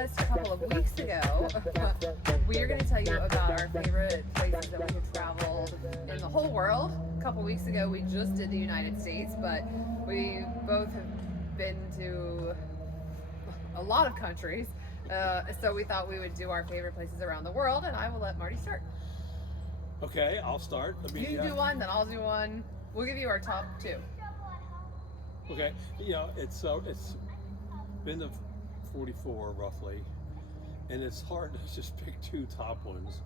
us a couple of weeks ago, we are going to tell you about our favorite places that we have traveled in the whole world. A couple weeks ago, we just did the United States, but we both have been to a lot of countries. So we thought we would do our favorite places around the world, and I will let Marty start. Okay, I'll start. You do one, then I'll do one. We'll give you our top two. Okay, it's been the 44 roughly, and it's hard to just pick two top ones.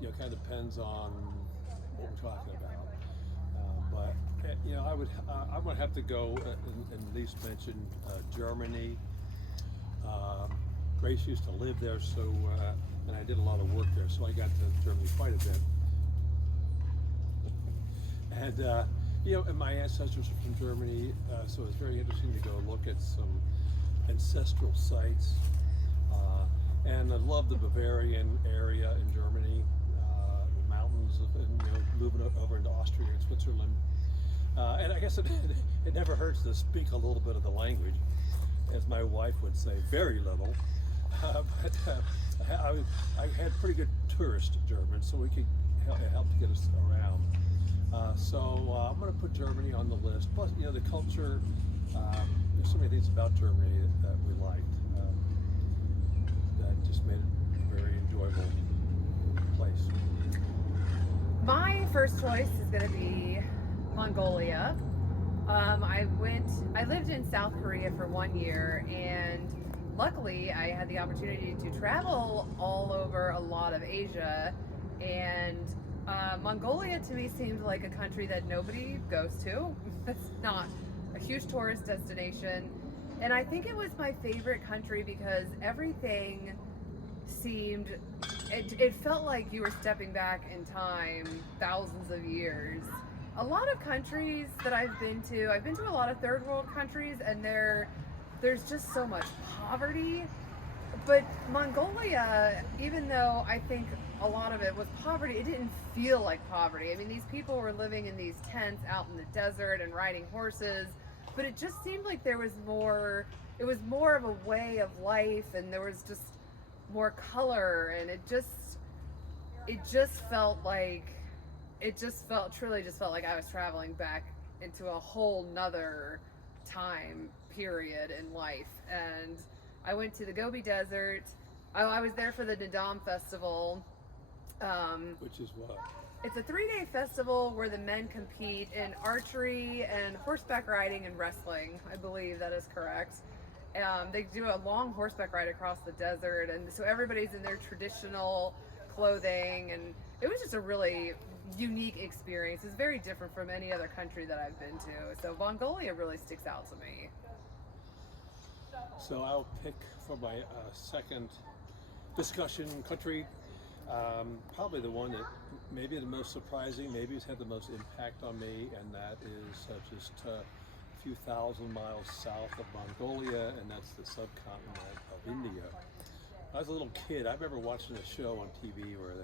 It kind of depends on what we're talking about. But I would have to go and at least mention Germany. Grace used to live there, so and I did a lot of work there, so I got to Germany quite a bit. And and my ancestors are from Germany, so it's very interesting to go look at some ancestral sites. And I love the Bavarian area in Germany, the mountains, and moving over into Austria and Switzerland. And I guess it never hurts to speak a little bit of the language, as my wife would say, very little. But I had pretty good tourist German, so we could help to get us around. So I'm going to put Germany on the list. Plus, the culture. There's so many things about Germany that we liked. That just made it a very enjoyable place. My first choice is going to be Mongolia. I lived in South Korea for 1 year, and luckily I had the opportunity to travel all over a lot of Asia, and Mongolia to me seemed like a country that nobody goes to. It's not a huge tourist destination, and I think it was my favorite country because everything seemed, it felt like you were stepping back in time thousands of years. A lot of countries that I've been to a lot of third world countries, and there's just so much poverty. But Mongolia, even though I think a lot of it was poverty, it didn't feel like poverty. I mean, these people were living in these tents out in the desert and riding horses, but it just seemed like it was more of a way of life, and there was just more color, and it truly just felt like I was traveling back into a whole nother time period in life. And I went to the Gobi Desert. I was there for the Nadam Festival. Which is what? It's a 3-day festival where the men compete in archery and horseback riding and wrestling. I believe that is correct. They do a long horseback ride across the desert, and so everybody's in their traditional clothing, and it was just a really unique experience. It's very different from any other country that I've been to. So Mongolia really sticks out to me. So I'll pick for my second discussion country, probably the one that maybe the most surprising, maybe has had the most impact on me, and that is just a few thousand miles south of Mongolia, and that's the subcontinent of India. I was a little kid. I remember watching a show on TV where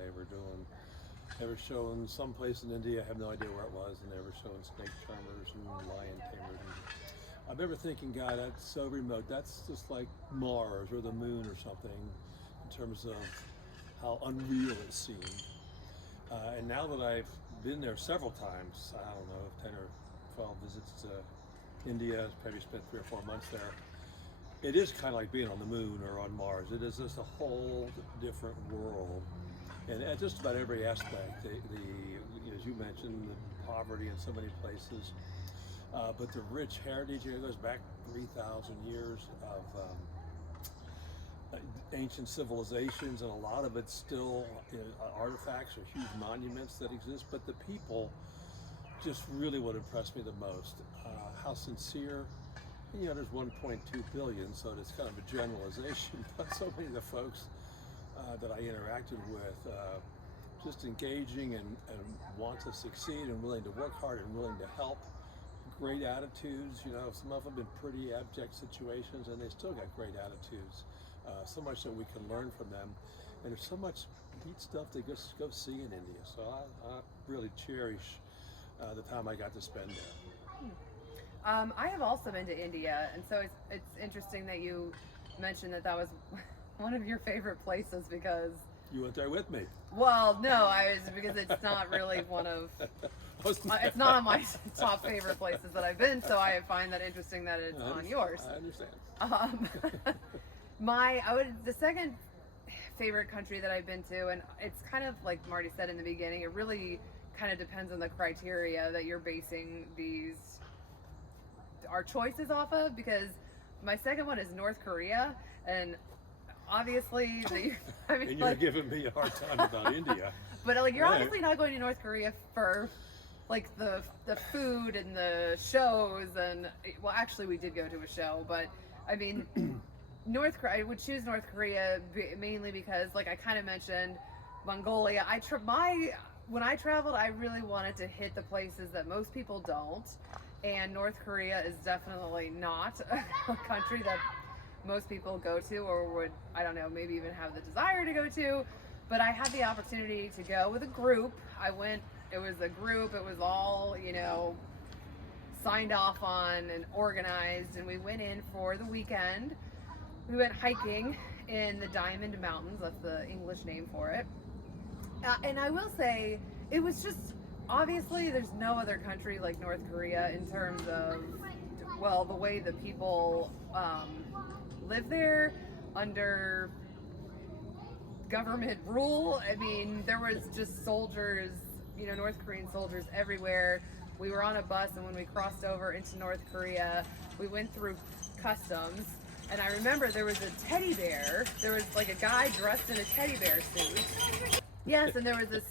they were showing some place in India, I have no idea where it was, and they were showing snake charmers and lion tamers. I remember thinking, God, that's so remote. That's just like Mars or the moon or something in terms of how unreal it seemed. And now that I've been there several times, I don't know, 10 or 12 visits to India, probably spent 3 or 4 months there. It is kind of like being on the moon or on Mars. It is just a whole different world. And at just about every aspect, as you mentioned, the poverty in so many places, but the rich heritage, it goes back 3,000 years of ancient civilizations, and a lot of it's still artifacts or huge monuments that exist, but the people just really what impressed me the most. How sincere, there's 1.2 billion, so it's kind of a generalization, but so many of the folks that I interacted with, just engaging and want to succeed and willing to work hard and willing to help. Great attitudes, some of them in pretty abject situations, and they still got great attitudes. So much that we can learn from them, and there's so much neat stuff to just go see in India. So I really cherish the time I got to spend there. I have also been to India, and so it's interesting that you mention that that was one of your favorite places because, You went there with me. well, no, because it's not really one of, it's not on my top favorite places that I've been, so I find that interesting that it's on yours. I understand. Um, the second favorite country that I've been to, and it's kind of like Marty said in the beginning, it really kind of depends on the criteria that you're basing our choices off of, because my second one is North Korea, and obviously I mean, And you're giving me a hard time about India. but like you're Right. obviously not going to North Korea for like the food and the shows, and well, actually we did go to a show, but I mean I would choose North Korea mainly because, like I kind of mentioned, Mongolia. When I traveled, I really wanted to hit the places that most people don't, and North Korea is definitely not a country that most people go to or would, I don't know, maybe even have the desire to go to. But I had the opportunity to go with a group. It was a group, it was all, signed off on and organized, and we went in for the weekend. We went hiking in the Diamond Mountains, that's the English name for it. And I will say, it was just, obviously there's no other country like North Korea in terms of, well, the way the people live there under government rule. I mean, there was just soldiers, North Korean soldiers everywhere. We were on a bus, and when we crossed over into North Korea, we went through customs. And I remember there was a teddy bear. There was like a guy dressed in a teddy bear suit. Yes, and there was this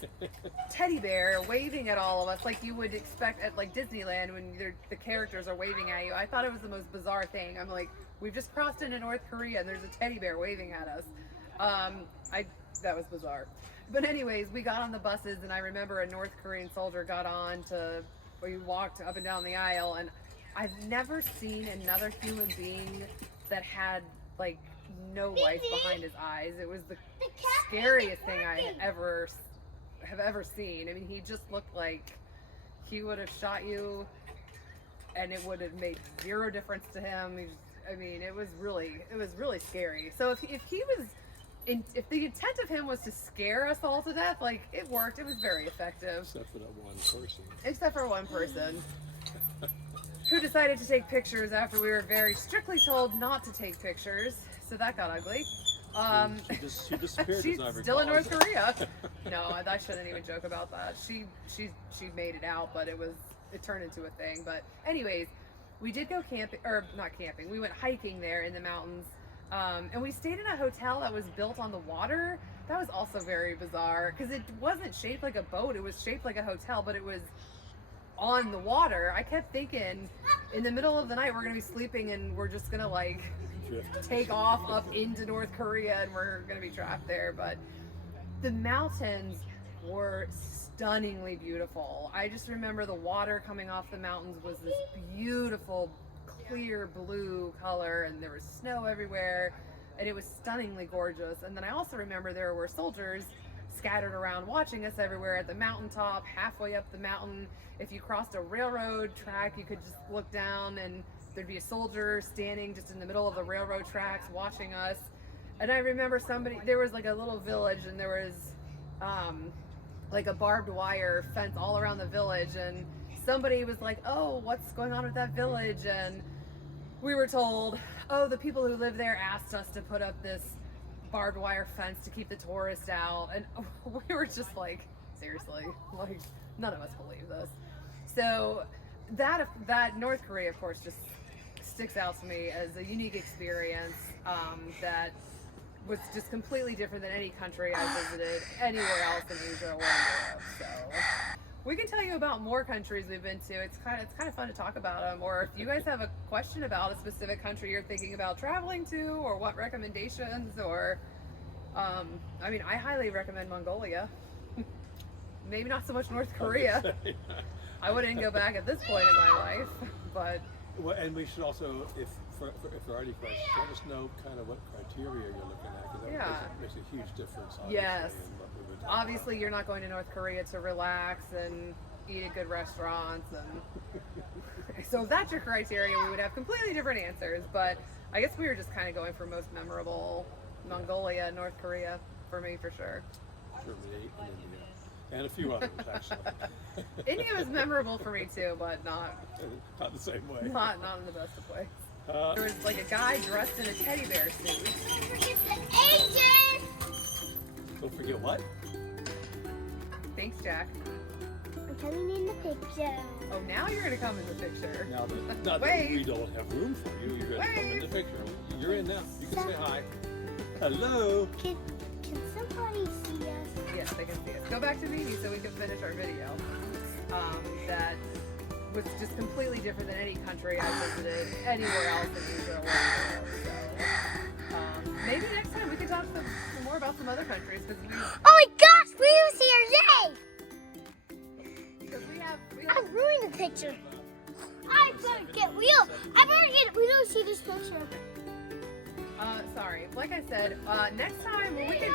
teddy bear waving at all of us like you would expect at like Disneyland when the characters are waving at you. I thought it was the most bizarre thing. I'm like, we've just crossed into North Korea and there's a teddy bear waving at us. That was bizarre. But anyways, we got on the buses, and I remember a North Korean soldier got on we walked up and down the aisle, and I've never seen another human being that had like no life behind his eyes. It was the scariest thing I have ever seen. I mean, he just looked like he would have shot you, and it would have made zero difference to him. It was really scary. So if the intent of him was to scare us all to death, like, it worked. It was very effective. Except for that one person. Except for one person. Who decided to take pictures after we were very strictly told not to take pictures. So that got ugly. She disappeared. She's as I still in recall. North Korea. No, I shouldn't even joke about that. She made it out, but it turned into a thing. But anyways, we did go camping, or not camping. We went hiking there in the mountains, and we stayed in a hotel that was built on the water. That was also very bizarre because it wasn't shaped like a boat. It was shaped like a hotel, but it was on the water. I kept thinking in the middle of the night we're gonna be sleeping and we're just gonna like take off up into North Korea and we're gonna be trapped there. But the mountains were stunningly beautiful. I just remember the water coming off the mountains was this beautiful clear blue color, and there was snow everywhere, and it was stunningly gorgeous. And then I also remember there were soldiers scattered around watching us everywhere at the mountaintop, halfway up the mountain. If you crossed a railroad track, you could just look down and there'd be a soldier standing just in the middle of the railroad tracks watching us. And I remember there was like a little village, and there was like a barbed wire fence all around the village, and somebody was like, oh, what's going on with that village? And we were told, oh, the people who live there asked us to put up this barbed wire fence to keep the tourists out. And we were just like, seriously, like, none of us believe this. So that North Korea, of course, just sticks out to me as a unique experience that was just completely different than any country I visited anywhere else in Asia or in Europe. So we can tell you about more countries we've been to. It's kind of fun to talk about them. Or if you guys have a question about a specific country you're thinking about traveling to, or what recommendations, or I highly recommend Mongolia. Maybe not so much North Korea. I wouldn't go back at this point in my life, but. Well, and we should also, if there are any questions, let us know kind of what criteria you're looking at, because that makes a huge difference. Yes. In what we were talking Obviously, about. you're not going to North Korea to relax and eat at good restaurants, and So if that's your criteria, we would have completely different answers. But I guess we were just kind of going for most memorable. Mongolia, North Korea, for me for sure. Germany and India. And a few others, actually. India was memorable for me too, but not the same way. not in the best of ways. There was like a guy dressed in a teddy bear suit. Don't forget the ages! Don't forget what? Thanks, Jack. I'm coming in the picture. Oh, now you're gonna come in the picture. Now that Wait. we don't have room for you, you're going to come in the picture. You're in now. You can say hi. Hello. Can somebody see us? Yes, they can see us. Go back to Mimi so we can finish our video. That was just completely different than any country I visited anywhere else in Asia or the world. So maybe next time we can talk some more about some other countries because Oh my gosh, we was here, we I have ruined the picture. I better get real. I better get we don't see this picture. sorry. Like I said, next time when we can,